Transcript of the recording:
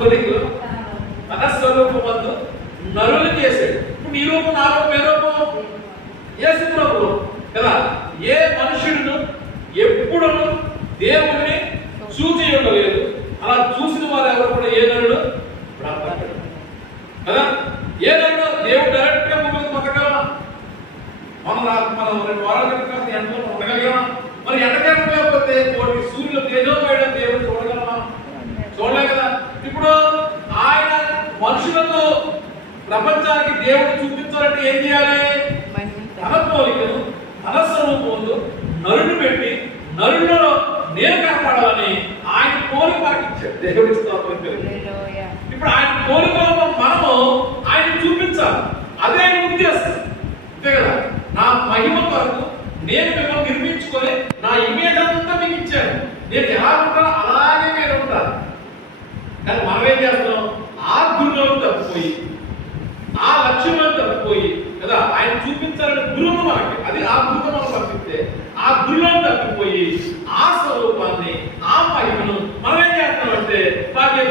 పోలికలో తన స్వరూపమందు నరులు చేశాడు. ఇప్పుడు నీ రూపం, నా రూపం, ఏ రూపం? యేసు ప్రభువు కదా. ఏ మనుషుడు ఎప్పుడు దేవుడిని చూసి ఉండలేదు. అలా చూసిన వారు ఎవరు కూడా ఏ నరుడు బ్రతకడు కదా. ఏ నరుడు దేవుడు డైరెక్ట్ గా భూమికి బతకగలమా? మనం 2 వారాల క్రితం ఎండలో ఉండగలిగామా? మరి ఎండకపోతే కోటి సూర్యులు తేజోమయుడు దేవుడు చూడగలమా? చూడలే కదా. ఇప్పుడు ఆయన మనుషులకు ప్రపంచానికి దేవుడు చూపించాలంటే ఏం చేయాలి? తన పోలికను తన స్వరూపంలో నరుడు పెట్టి నరుడిలో నేను కనపడాలని ఆయన పోలిక పాటించాడు. దేవుడి స్తోత్రం. ఇప్పుడు ఆయన పోలికలో మనము ఆయన చూపించాలి. అదే ఆయన ఉద్దేశం. అంతే కదా. నా మహిమ కొరకు నేను మిమ్మల్ని నిర్మించుకొని నా ఇమేజ్ అంతా మీకు ఇచ్చాను. నేను ఎలా ఉంటానో అలాగే మీరు ఉంటారు. కానీ మనం ఏం చేస్తున్నాం? ఆ గురువులో తప్పిపోయి, ఆ లక్ష్యంలో తప్పిపోయి కదా. ఆయన చూపించాలని గురువు మనకి, అది ఆ గురువు మనం పంపిస్తే ఆ గురువులో తప్పిపోయి ఆ స్వరూపాన్ని, ఆ